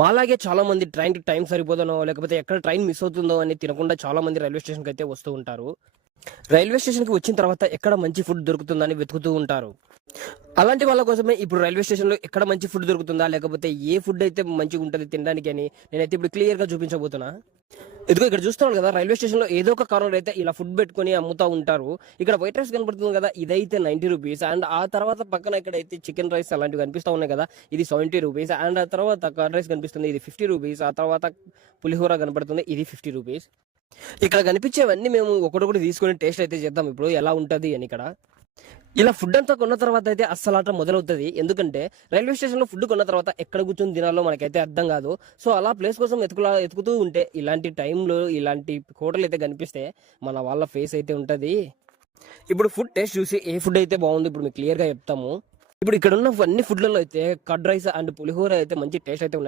మాలాగే చాలా మంది ట్రైన్‌కి టైం సరిపోదనో, లేకపోతే ఎక్కడ ట్రైన్ మిస్ అవుతుందో అని తినకుండా చాలా మంది రైల్వే స్టేషన్‌కి అయితే వస్తూ ఉంటారు. రైల్వే స్టేషన్‌కి వచ్చిన తర్వాత ఎక్కడ మంచి ఫుడ్ దొరుకుతుందని వెతుకుతూ ఉంటారు. అలాంటి వాళ్ళ కోసమే ఇప్పుడు రైల్వే స్టేషన్‌లో ఎక్కడ మంచి ఫుడ్ దొరుకుతుందా? లేకపోతే ఏ ఫుడ్ అయితే మంచిగుంటది తినడానికి అని నేనైతే ఇప్పుడు క్లియర్‌గా చూపించబోతున్నా. ఇదిగో ఇక్కడ చూస్తున్నాను కదా! రైల్వే స్టేషన్‌లో ఏదో ఒక కార్నర్‌లో అయితే ఇలా ఫుడ్ పెట్టుకొని అమ్ముతా ఉంటారు. ఇక్కడ వైట్ రైస్ కనపడుతుంది కదా! ఇదైతే ₹90 అండ్ ఆ తర్వాత పక్కన ఇక్కడైతే చికెన్ రైస్ అలాంటివి కనిపిస్తా ఉన్నాయి కదా! ఇది ₹70 అండ్ ఆ తర్వాత కర్డ్ రైస్ కనిపిస్తుంది. ఇది ₹50 ఆ తర్వాత పులిహోర కనపడుతుంది. ఇది ₹50. ఇక్కడ కనిపించేవన్నీ మేము ఒకటొకటి తీసుకొని టేస్ట్ అయితే చేద్దాం ఇప్పుడు ఎలా ఉంటది అని ఇక్కడ. ఇలా ఫుడ్ అంతా కొన్న తర్వాత అయితే అస్సలాట మొదలవుతది. ఎందుకంటే రైల్వే స్టేషన్‌లో ఫుడ్ కొన్న తర్వాత ఎక్కడ కూర్చొని తినాలో మనకైతే అర్థం కాదు. సో అలా ప్లేస్ కోసం ఎతుకుతూ ఉంటే ఇలాంటి టైంలో ఇలాంటి హోటల్ అయితే కనిపిస్తే మన వాళ్ళ ఫేస్ అయితే ఉంటది. ఇప్పుడు ఫుడ్ టేస్ట్ చూసి ఏ ఫుడ్ అయితే బాగుందో ఇప్పుడు మీకు క్లియర్‌గా చెప్తాము. ఇప్పుడు ఇక్కడ ఉన్న అన్ని ఫుడ్‌లలో అయితే కర్డ్ రైస్ అండ్ పులిహోర అయితే మంచి టేస్ట్ అయితే ఉన్నాయి.